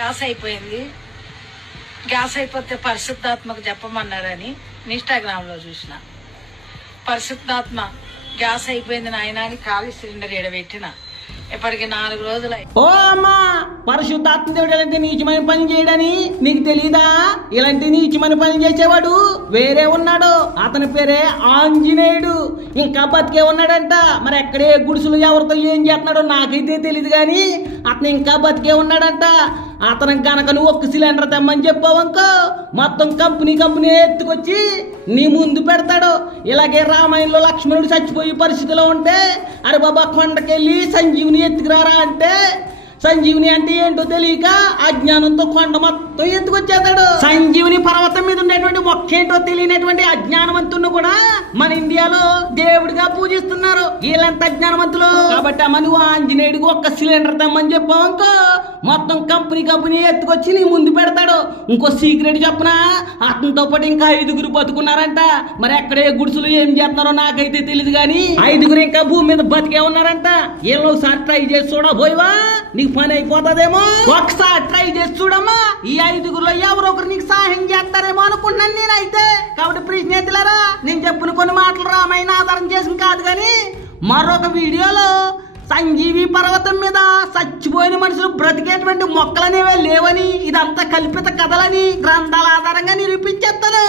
Gas అయిపోయింది. Gas అయిపోతే పరిశుద్ధాత్మకు చెప్పమన్నారని ఇన్స్టాగ్రామ్లో చూసిన. పరిశుద్ధాత్మ గ్యాస్ అయిపోయింది నాయన అని ఖాళీ సిలిండర్ ఎడబెట్టిన. ఇప్పటికి నాలుగు రోజులు ఓ అమ్మా పరిశుద్ధాత్మ దేవుడు ఇలాంటి నీచమైన పని చేయడని నీకు తెలీదా? ఇలాంటి నీచమైన పని చేసేవాడు? వేరే ఉన్నాడు. అతని పేరే ఆంజనేయుడు. ఇంకా బతికే ఉన్నాడంట. మరి ఎక్కడే గుడిసెలు ఎవరితో ఏం చేస్తున్నాడో నాకైతే తెలియదు కానీ అతను ఇంకా బతికే ఉన్నాడంట. అతను గనక నువ్వు ఒక్క సిలిండర్ తెమ్మని చెప్పావనుకో మొత్తం కంపెనీ కంపెనీ ఎత్తుకొచ్చి నీ ముందు పెడతాడు. ఇలాగే రామాయణంలో లక్ష్మణుడు చచ్చిపోయే పరిస్థితిలో ఉంటే అరే బాబా కొండకెళ్ళి సంజీవుని ఎత్తుకురారా అంటే సంజీవుని అంటే ఏంటో తెలియక అజ్ఞానంతో కొండ మొత్తం ఎత్తుకొచ్చేస్తాడు సంజీవుని పర్వతం మీద ఉండేటువంటి మొక్క ఏంటో తెలియనటువంటి అజ్ఞానవంతుని కూడా మన ఇండియాలో దేవుడిగా పూజిస్తున్నారు. వీళ్ళంత అజ్ఞానవంతులు. కాబట్టి అమ్మ నువ్వు ఆంజనేయుడికి ఒక్క సిలిండర్ తెమ్మని చెప్పావు మొత్తం కంపెనీ కంపెనీ ఎత్తుకొచ్చి నీ ముందు పెడతాడు. ఇంకో సీక్రెట్ చెప్పనా? అతనితో పాటు ఇంకా ఐదుగురు బతుకున్నారంట. మరి ఎక్కడే గుడిసెలు ఏం చేస్తున్నారో నాకైతే తెలియదు కానీ ఐదుగురు ఇంకా భూమి మీద బతికే ఉన్నారంట. ఏళ్ళు ఒకసారి ట్రై చేసి చూడబోయవా నీకు పని అయిపోతుందేమో? ఒకసారి ట్రై చేసి చూడమ్మా. ఈ ఐదుగురులో ఎవరో ఒకరు నీకు సహాయం చేస్తారేమో అనుకున్నాను నేనైతే. కాబట్టి ప్రియ నేను చెప్పిన కొన్ని మాటలు రామాయణ ఆధారం చేసిన కాదు కానీ మరొక వీడియోలో సంజీవి పర్వతం మీద చచ్చిపోయిన మనుషులు బ్రతికేటువంటి మొక్కలనేవే లేవని ఇదంతా కల్పిత కథలని గ్రంథాల ఆధారంగా నిరూపించేస్తాను